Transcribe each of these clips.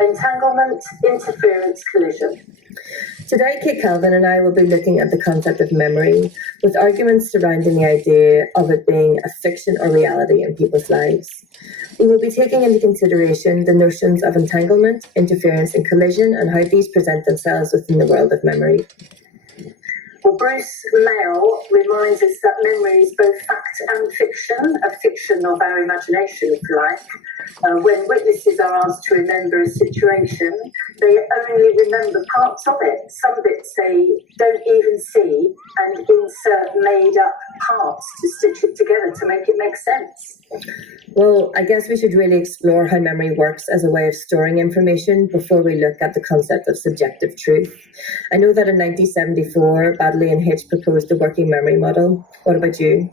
entanglement, interference, collision. Today, Kate Calvin and I will be looking at the concept of memory, with arguments surrounding the idea of it being a fiction or reality in people's lives. We will be taking into consideration the notions of entanglement, interference, and collision, and how these present themselves within the world of memory. Well, Bruce Mail reminds us that memory is both fact and fiction, a fiction of our imagination, if you like. When witnesses are asked to remember a situation, they only remember parts of it. Some bits they don't even see and insert made-up parts to stitch it together to make it make sense. Well, I guess we should really explore how memory works as a way of storing information before we look at the concept of subjective truth. I know that in 1974, Baddeley and Hitch proposed the working memory model. What about you?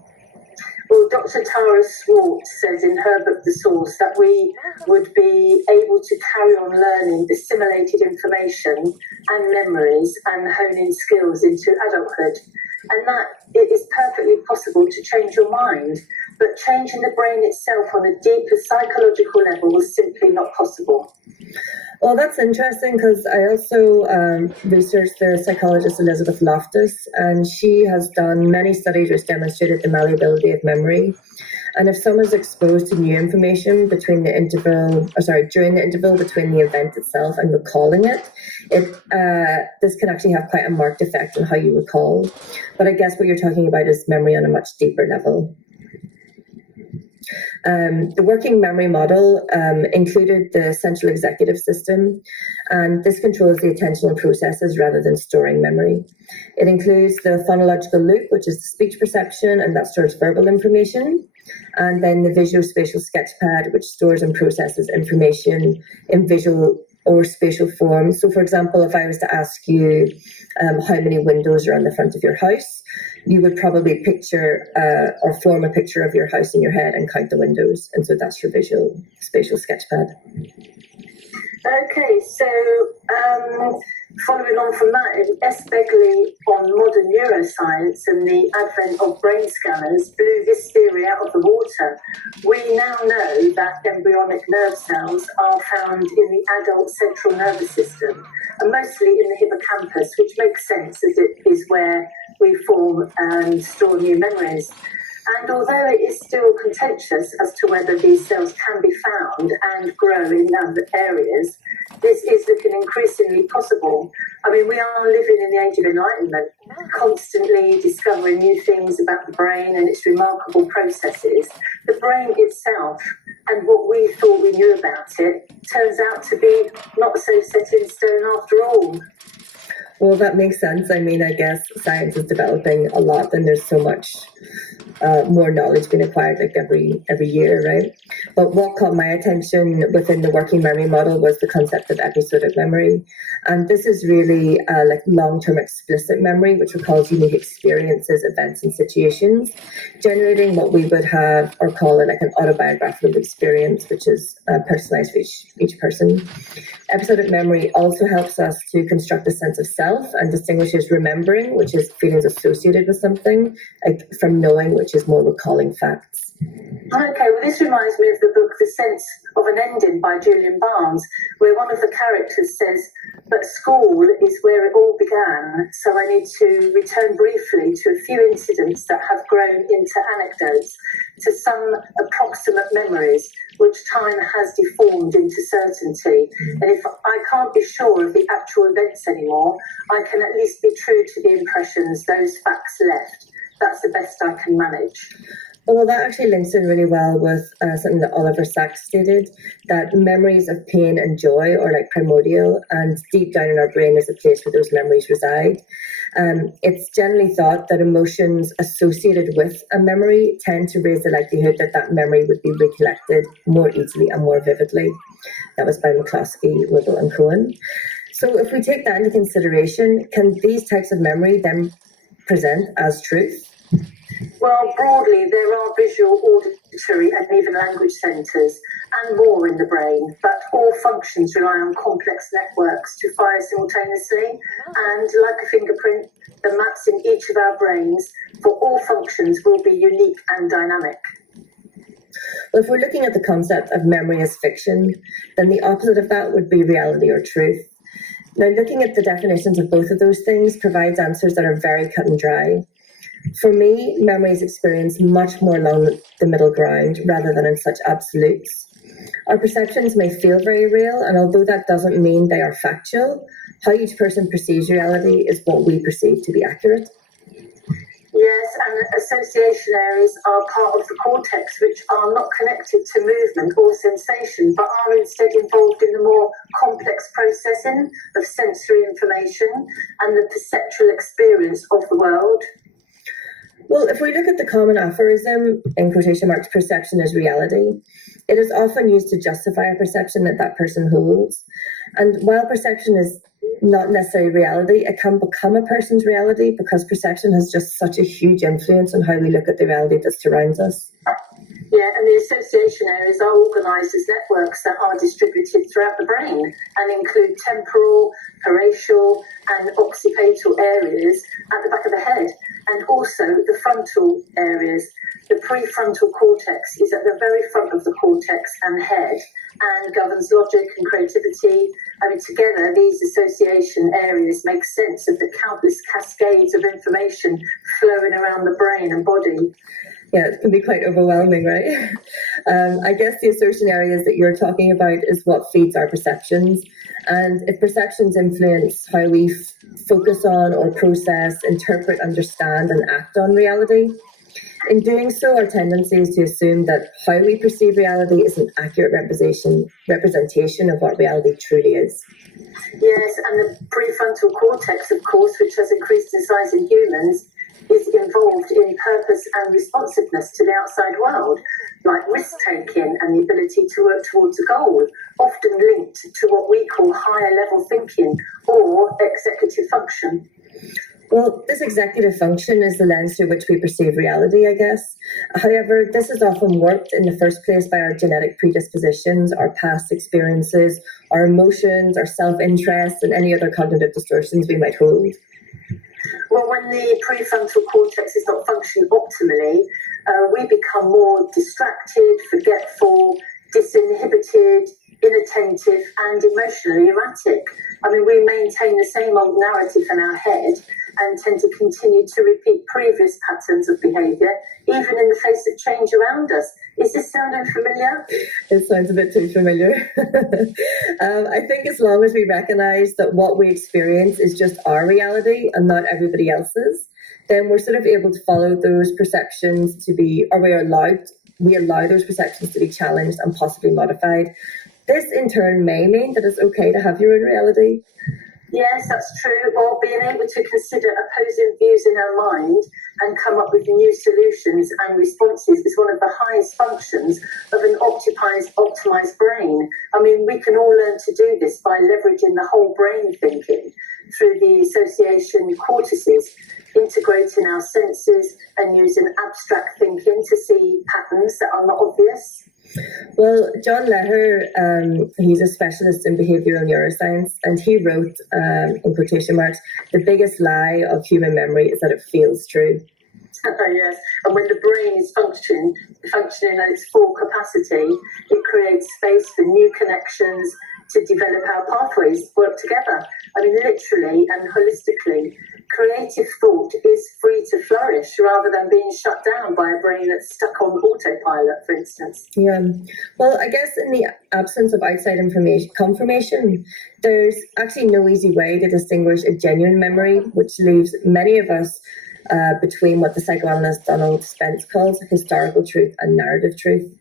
Well, Dr. Tara Swart says in her book, The Source, that we would be able to carry on learning assimilated information and memories and honing skills into adulthood. And that it is perfectly possible to change your mind, but changing the brain itself on a deeper psychological level is simply not possible. Well, that's interesting because I also researched the psychologist Elizabeth Loftus, and she has done many studies which demonstrated the malleability of memory. And if someone's exposed to new information during the interval between the event itself and recalling it, this can actually have quite a marked effect on how you recall. But I guess what you're talking about is memory on a much deeper level. The working memory model included the central executive system, and this controls the attentional processes rather than storing memory. It includes the phonological loop, which is the speech perception, and that stores verbal information, and then the visuospatial sketchpad, which stores and processes information in visual or spatial form. So, for example, if I was to ask you how many windows are on the front of your house, you would probably picture or form a picture of your house in your head and count the windows. And so that's your visual spatial sketchpad. Okay, so following on from that, S. Begley on modern neuroscience and the advent of brain scanners blew this theory out of the water. We now know that embryonic nerve cells are found in the adult central nervous system, and mostly in the hippocampus, which makes sense as it is where we form and store new memories. And although it is still contentious as to whether these cells can be found and grow in other areas, this is looking increasingly possible. I mean, we are living in the age of enlightenment, constantly discovering new things about the brain and its remarkable processes. The brain itself and what we thought we knew about it turns out to be not so set in stone after all. Well, that makes sense. I mean, I guess science is developing a lot, and there's so much more knowledge being acquired like every year, right? But what caught my attention within the working memory model was the concept of episodic memory. And this is really like long-term explicit memory, which recalls unique experiences, events, and situations, generating what we would have or call it like an autobiographical experience, which is personalized for each person. Episodic memory also helps us to construct a sense of self and distinguishes remembering, which is feelings associated with something, like from knowing, which is more recalling facts. Okay, well, this reminds me of the book The Sense of an Ending by Julian Barnes, where one of the characters says, "But school is where it all began, so I need to return briefly to a few incidents that have grown into anecdotes, to some approximate memories, which time has deformed into certainty. And if I can't be sure of the actual events anymore, I can at least be true to the impressions those facts left. That's the best I can manage." Well, that actually links in really well with something that Oliver Sacks stated, that memories of pain and joy are like primordial, and deep down in our brain is a place where those memories reside. It's generally thought that emotions associated with a memory tend to raise the likelihood that that memory would be recollected more easily and more vividly. That was by McCloskey, Whipple, and Cohen. So if we take that into consideration, can these types of memory then present as truth? Well, broadly, there are visual, auditory, and even language centres, and more in the brain, but all functions rely on complex networks to fire simultaneously, and like a fingerprint, the maps in each of our brains for all functions will be unique and dynamic. Well, if we're looking at the concept of memory as fiction, then the opposite of that would be reality or truth. Now, looking at the definitions of both of those things provides answers that are very cut and dry. For me, memory is experienced much more along the middle ground rather than in such absolutes. Our perceptions may feel very real, and although that doesn't mean they are factual, how each person perceives reality is what we perceive to be accurate. Yes, and association areas are part of the cortex, which are not connected to movement or sensation, but are instead involved in the more complex processing of sensory information and the perceptual experience of the world. Well, if we look at the common aphorism, in quotation marks, perception is reality, it is often used to justify a perception that that person holds. And while perception is not necessarily reality, it can become a person's reality because perception has just such a huge influence on how we look at the reality that surrounds us. Yeah, and the association areas are organised as networks that are distributed throughout the brain and include temporal, parietal and occipital areas at the back of the head, and also the frontal areas. The prefrontal cortex is at the very front of the cortex and head and governs logic and creativity. I mean, together, these association areas make sense of the countless cascades of information flowing around the brain and body. Yeah, it can be quite overwhelming, right? I guess the association areas that you're talking about is what feeds our perceptions. And if perceptions influence how we focus on or process, interpret, understand, and act on reality, in doing so, our tendency is to assume that how we perceive reality is an accurate representation of what reality truly is. Yes, and the prefrontal cortex, of course, which has increased in size in humans, is involved in purpose and responsiveness to the outside world, like risk-taking and the ability to work towards a goal, often linked to what we call higher-level thinking or executive function. Well, this executive function is the lens through which we perceive reality, I guess. However, this is often warped in the first place by our genetic predispositions, our past experiences, our emotions, our self-interest, and any other cognitive distortions we might hold. Well, when the prefrontal cortex is not functioning optimally, we become more distracted, forgetful, disinhibited, inattentive, and emotionally erratic. I mean, we maintain the same old narrative in our head and tend to continue to repeat previous patterns of behaviour, even in the face of change around us. Is this sounding familiar? It sounds a bit too familiar. I think as long as we recognise that what we experience is just our reality and not everybody else's, then we're sort of able to follow those perceptions to be, or we allow those perceptions to be challenged and possibly modified. This in turn may mean that it's okay to have your own reality. Yes, that's true. Or being able to consider opposing views in our mind and come up with new solutions and responses is one of the highest functions of an optimized brain. I mean, we can all learn to do this by leveraging the whole brain thinking through the association cortices, integrating our senses and using abstract thinking to see patterns that are not obvious. Well, John Leher, he's a specialist in behavioral neuroscience, and he wrote, in quotation marks, "The biggest lie of human memory is that it feels true." Yes, and when the brain is functioning at its full capacity, it creates space for new connections to develop our pathways work together. I mean, literally and holistically, creative thought is free to flourish rather than being shut down by a brain that's stuck on autopilot, for instance. Yeah. Well, I guess in the absence of outside confirmation, there's actually no easy way to distinguish a genuine memory, which leaves many of us between what the psychoanalyst Donald Spence calls historical truth and narrative truth.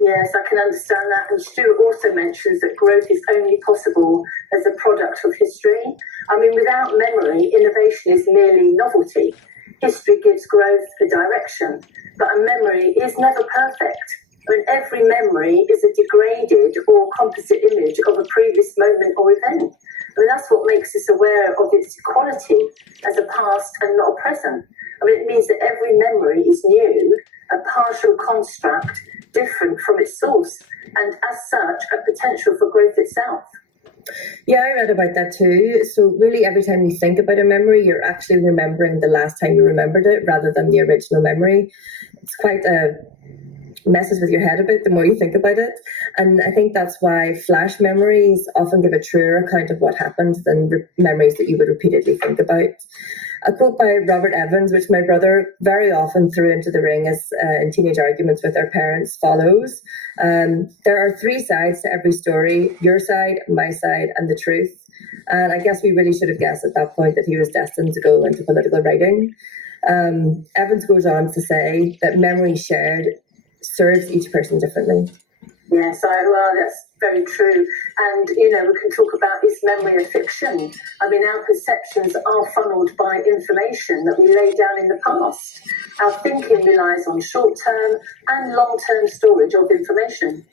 Yes, I can understand that. And Stuart also mentions that growth is only possible as a product of history. I mean, without memory, innovation is merely novelty. History gives growth a direction, but a memory is never perfect. I mean, every memory is a degraded or composite image of a previous moment or event. I mean, that's what makes us aware of its quality as a past and not a present. I mean, it means that every memory is new, a partial construct, different from its source, and as such, a potential for growth itself. Yeah, I read about that too. So really every time you think about a memory, you're actually remembering the last time you remembered it rather than the original memory. It's quite a messes with your head a bit the more you think about it. And I think that's why flash memories often give a truer account of what happened than memories that you would repeatedly think about. A quote by Robert Evans, which my brother very often threw into the ring in teenage arguments with our parents, follows. There are three sides to every story: your side, my side, and the truth. And I guess we really should have guessed at that point that he was destined to go into political writing. Evans goes on to say that memory shared serves each person differently. Yes, well, that's very true. And, we can talk about, is memory a fiction? I mean, our perceptions are funneled by information that we lay down in the past. Our thinking relies on short-term and long-term storage of information.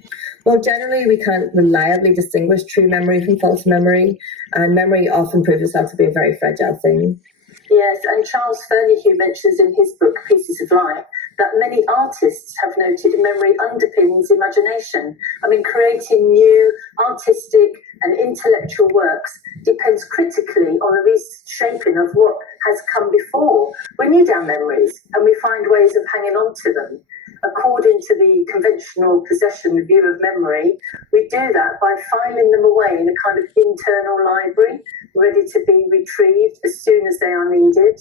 Well, generally, we can't reliably distinguish true memory from false memory, and memory often proves itself to be a very fragile thing. Yes, and Charles Fernihue mentions in his book, Pieces of Light, that many artists have noted memory underpins imagination. I mean, creating new artistic and intellectual works depends critically on the reshaping of what has come before. We need our memories, and we find ways of hanging on to them. According to the conventional possession view of memory, we do that by filing them away in a kind of internal library, ready to be retrieved as soon as they are needed.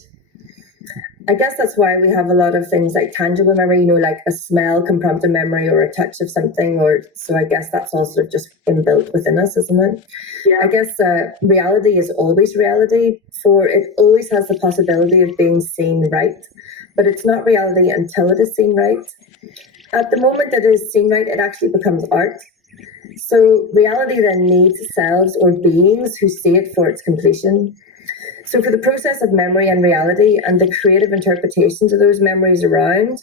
I guess that's why we have a lot of things like tangible memory, like a smell can prompt a memory or a touch of something, so I guess that's all sort of just inbuilt within us, isn't it? Yeah. I guess reality is always reality, for it always has the possibility of being seen right, but it's not reality until it is seen right. At the moment that it is seen right, it actually becomes art. So reality then needs selves or beings who see it for its completion. So for the process of memory and reality and the creative interpretations of those memories around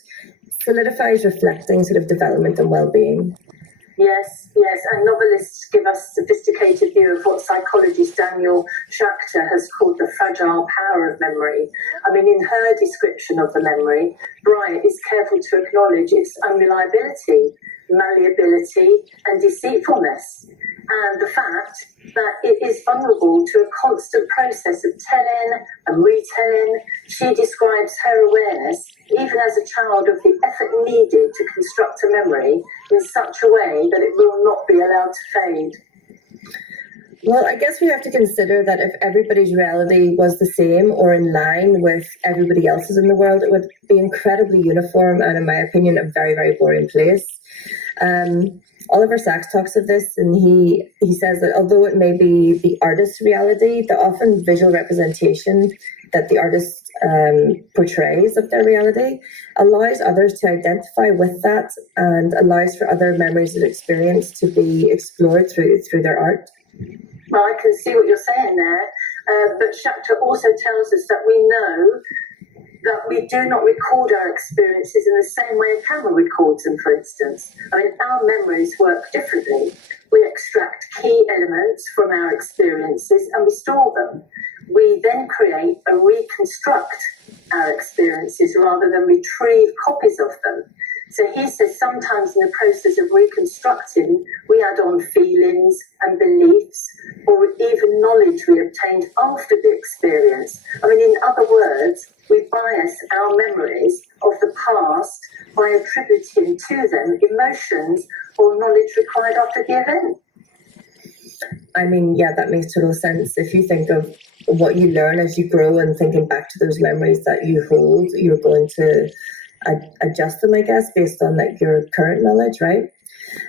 solidifies reflecting sort of development and well-being. Yes, and novelists give us a sophisticated view of what psychologist Daniel Schachter has called the fragile power of memory. I mean, in her description of the memory, Bryant is careful to acknowledge its unreliability, malleability, and deceitfulness, and the fact that it is vulnerable to a constant process of telling and retelling. She describes her awareness, even as a child, of the effort needed to construct a memory in such a way that it will not be allowed to fade. Well, I guess we have to consider that if everybody's reality was the same or in line with everybody else's in the world, it would be incredibly uniform and, in my opinion, a very, very boring place. Oliver Sacks talks of this, and he says that although it may be the artist's reality, the often visual representation that the artist portrays of their reality allows others to identify with that and allows for other memories of experience to be explored through their art. Well, I can see what you're saying there, but Schachter also tells us that we know that we do not record our experiences in the same way a camera records them, for instance. I mean, our memories work differently. We extract key elements from our experiences and we store them. We then create and reconstruct our experiences rather than retrieve copies of them. So he says sometimes in the process of reconstructing, we add on feelings and beliefs or even knowledge we obtained after the experience. I mean, in other words, we bias our memories of the past by attributing to them emotions or knowledge required after the event. I mean, yeah, that makes total sense. If you think of what you learn as you grow and thinking back to those memories that you hold, you're going to adjust them, I guess, based on like your current knowledge, right?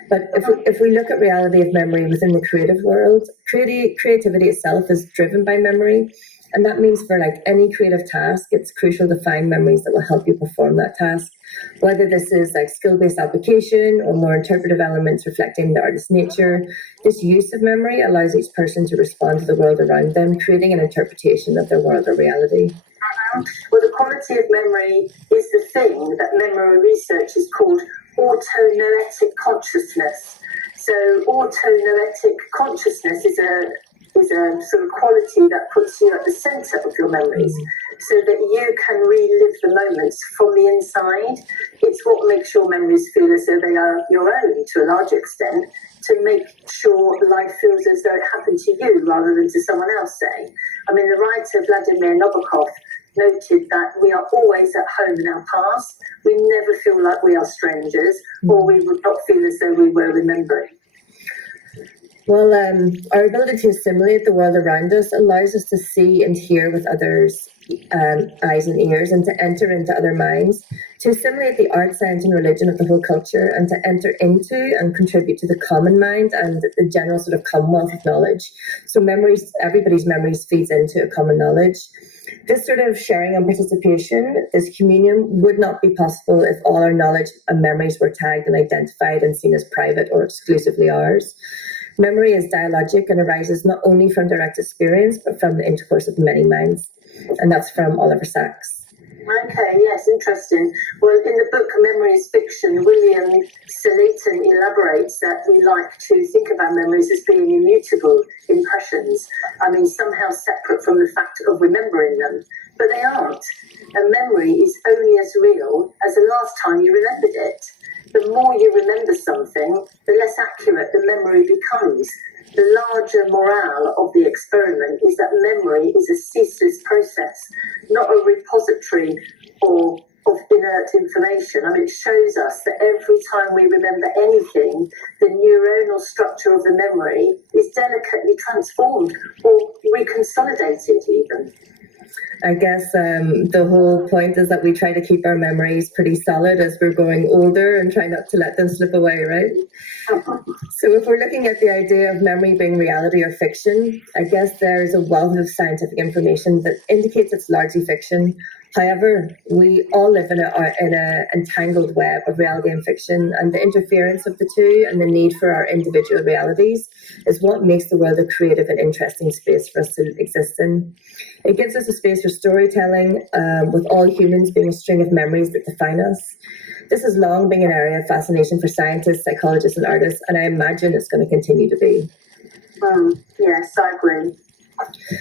But if we look at reality of memory within the creative world, creativity itself is driven by memory. And that means for like any creative task, it's crucial to find memories that will help you perform that task. Whether this is like skill-based application or more interpretive elements reflecting the artist's nature, this use of memory allows each person to respond to the world around them, creating an interpretation of their world or reality. Well, the quality of memory is the thing that memory research is called autonoetic consciousness. So autonoetic consciousness is a sort of quality that puts you at the center of your memories so that you can relive the moments from the inside. It's what makes your memories feel as though they are your own to a large extent, to make sure life feels as though it happened to you rather than to someone else, say. I mean, the writer Vladimir Nabokov noted that we are always at home in our past. We never feel like we are strangers, or we would not feel as though we were remembering. Well, our ability to assimilate the world around us allows us to see and hear with others' eyes and ears, and to enter into other minds, to assimilate the art, science, and religion of the whole culture, and to enter into and contribute to the common mind and the general sort of commonwealth of knowledge. So memories, everybody's memories feeds into a common knowledge. This sort of sharing and participation, this communion, would not be possible if all our knowledge and memories were tagged and identified and seen as private or exclusively ours. Memory is dialogic and arises not only from direct experience, but from the intercourse of many minds. And that's from Oliver Sacks. Okay, yes, interesting. Well, in the book Memory is Fiction, William Slayton elaborates that we like to think of our memories as being immutable impressions. I mean, somehow separate from the fact of remembering them. But they aren't. A memory is only as real as the last time you remembered it. The more you remember something, the less accurate the memory becomes. The larger morale of the experiment is that memory is a ceaseless process, not a repository of inert information. I mean, it shows us that every time we remember anything, the neuronal structure of the memory is delicately transformed or reconsolidated even. I guess the whole point is that we try to keep our memories pretty solid as we're growing older and try not to let them slip away, right? So if we're looking at the idea of memory being reality or fiction, I guess there's a wealth of scientific information that indicates it's largely fiction. However, we all live in a entangled web of reality and fiction, and the interference of the two and the need for our individual realities is what makes the world a creative and interesting space for us to exist in. It gives us a space for storytelling, with all humans being a string of memories that define us. This has long been an area of fascination for scientists, psychologists, and artists, and I imagine it's going to continue to be. Yes, I agree.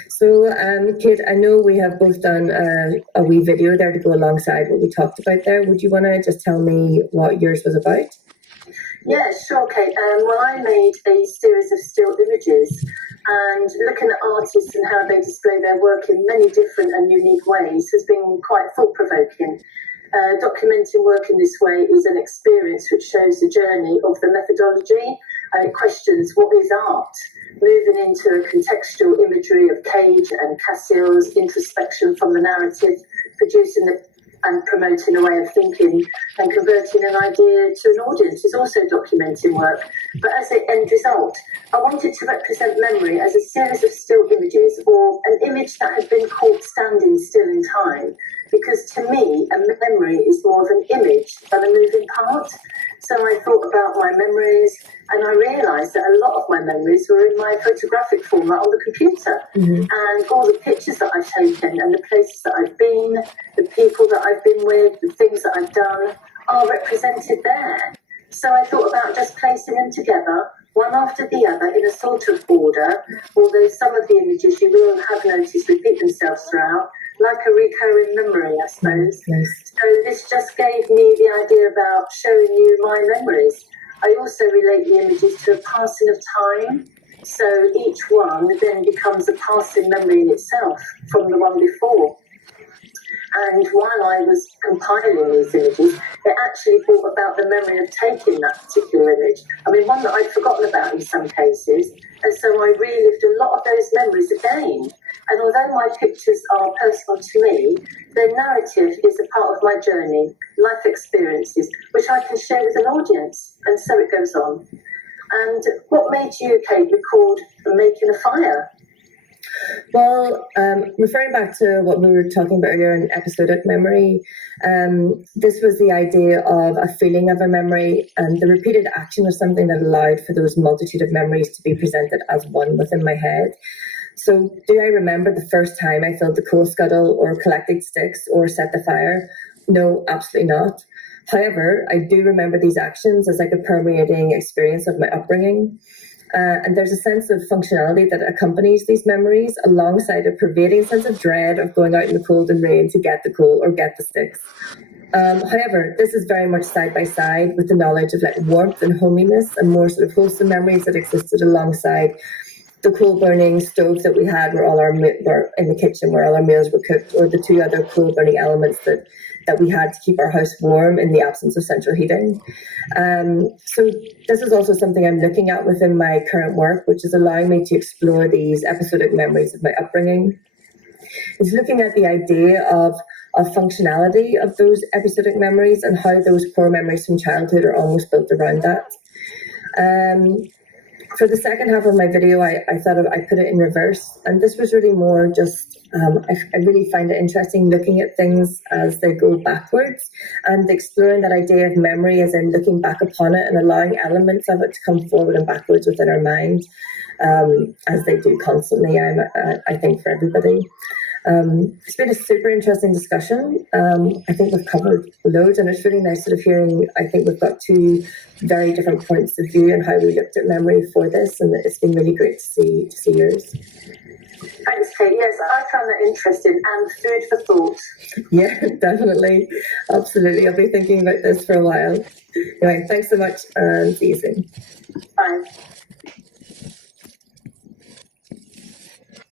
So, Kate, I know we have both done a wee video there to go alongside what we talked about there. Would you want to just tell me what yours was about? Yeah, sure, Kate. Well, I made a series of still images, and looking at artists and how they display their work in many different and unique ways has been quite thought-provoking. Documenting work in this way is an experience which shows the journey of the methodology. It questions what is art, moving into a contextual imagery of Cage and Cassiel's introspection from the narrative, producing and promoting a way of thinking and converting an idea to an audience is also documenting work. But as an end result, I wanted to represent memory as a series of still images, or an image that had been caught standing still in time. Because to me, a memory is more of an image than a moving part. So I thought about my memories, and I realised that a lot of my memories were in my photographic format on the computer. And all the pictures that I've taken and the places that I've been, the people that I've been with, the things that I've done are represented there. So I thought about just placing them together, one after the other, in a sort of order, although some of the images you will have noticed repeat themselves throughout, like a recurring memory, I suppose. Yes. So this just gave me the idea about showing you my memories. I also relate the images to a passing of time. So each one then becomes a passing memory in itself from the one before. And while I was compiling these images, it actually brought about the memory of taking that particular image. I mean, one that I'd forgotten about in some cases. And so I relived a lot of those memories again. And although my pictures are personal to me, their narrative is a part of my journey, life experiences, which I can share with an audience. And so it goes on. And what made you, Kate, record Making a Fire? Well, referring back to what we were talking about earlier in episodic memory, this was the idea of a feeling of a memory, and the repeated action of something that allowed for those multitude of memories to be presented as one within my head. So do I remember the first time I filled the coal scuttle or collected sticks or set the fire? No, absolutely not. However, I do remember these actions as like a permeating experience of my upbringing. And there's a sense of functionality that accompanies these memories alongside a pervading sense of dread of going out in the cold and rain to get the coal or get the sticks. However, this is very much side by side with the knowledge of like warmth and homeliness and more sort of wholesome memories that existed alongside the coal burning stove that we had where were in the kitchen where all our meals were cooked, or the two other coal burning elements that we had to keep our house warm in the absence of central heating. So this is also something I'm looking at within my current work, which is allowing me to explore these episodic memories of my upbringing. It's looking at the idea of functionality of those episodic memories and how those core memories from childhood are almost built around that. For the second half of my video, I thought I put it in reverse, and this was really more just, I really find it interesting looking at things as they go backwards and exploring that idea of memory as in looking back upon it and allowing elements of it to come forward and backwards within our mind, as they do constantly, I think, for everybody. It's been a super interesting discussion. I think we've covered loads, and it's really nice sort of hearing, I think we've got two very different points of view and how we looked at memory for this, and it's been really great to see yours. Thanks, Kate. Yes, I found that interesting and food for thought. Yeah, definitely. Absolutely. I'll be thinking about this for a while. Anyway, thanks so much, and see you soon. Bye.